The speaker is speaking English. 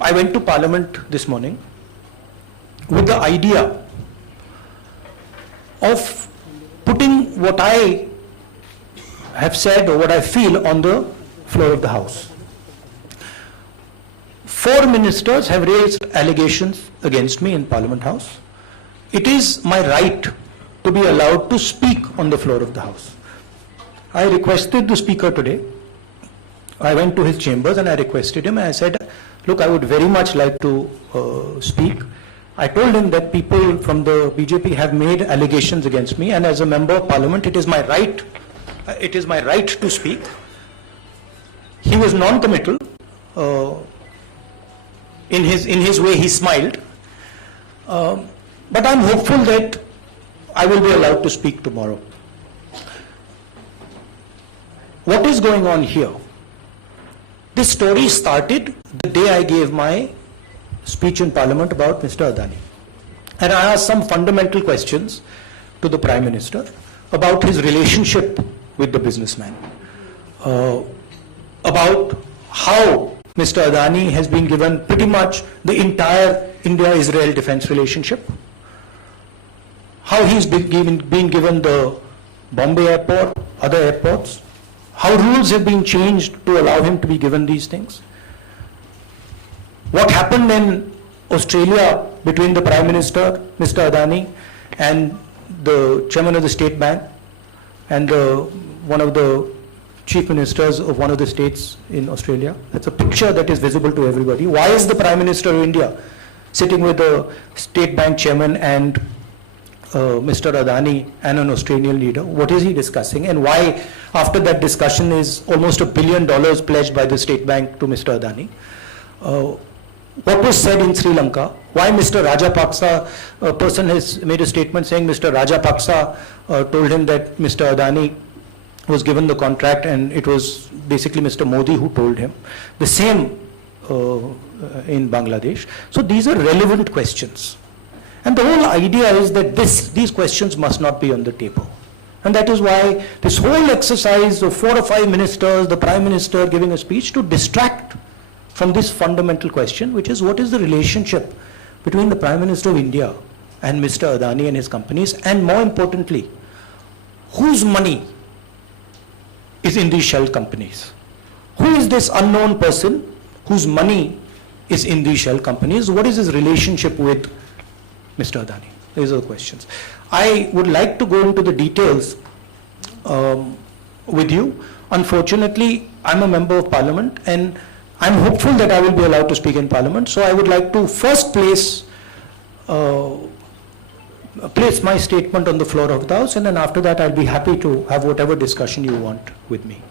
I went to Parliament this morning with the idea of putting what I have said or what I feel on the floor of the House. 4 ministers have raised allegations against me in Parliament House. It is my right to be allowed to speak on the floor of the House. I requested the Speaker today. I went to his chambers and I requested him and I said, look, I would very much like to speak. I told him that people from the BJP have made allegations against me, and as a member of Parliament, it is my right to speak. He was non-committal. In his way, he smiled. But I'm hopeful that I will be allowed to speak tomorrow. What is going on here? This story started the day I gave my speech in Parliament about Mr. Adani. And I asked some fundamental questions to the Prime Minister about his relationship with the businessman, about how Mr. Adani has been given pretty much the entire India-Israel defense relationship, how he's been given the Bombay airport, other airports, how rules have been changed to allow him to be given these things. What happened in Australia between the Prime Minister, Mr. Adani, and the Chairman of the State Bank, and one of the Chief Ministers of one of the states in Australia. That's a picture that is visible to everybody. Why is the Prime Minister of India sitting with the State Bank Chairman and Mr. Adani and an Australian leader? What is he discussing, and why after that discussion is almost $1 billion pledged by the State Bank to Mr. Adani? What was said in Sri Lanka? Why Mr. Rajapaksa, a person has made a statement saying Mr. Rajapaksa told him that Mr. Adani was given the contract and it was basically Mr. Modi who told him. The same in Bangladesh. So these are relevant questions. And the whole idea is that these questions must not be on the table. And that is why this whole exercise of 4 or 5 ministers, the Prime Minister giving a speech to distract from this fundamental question, which is what is the relationship between the Prime Minister of India and Mr. Adani and his companies, and more importantly, whose money is in these shell companies? Who is this unknown person whose money is in these shell companies? What is his relationship with Mr. Adani? These are the questions. I would like to go into the details with you. Unfortunately, I'm a member of Parliament and I'm hopeful that I will be allowed to speak in Parliament. So I would like to first place my statement on the floor of the House, and then after that I'll be happy to have whatever discussion you want with me.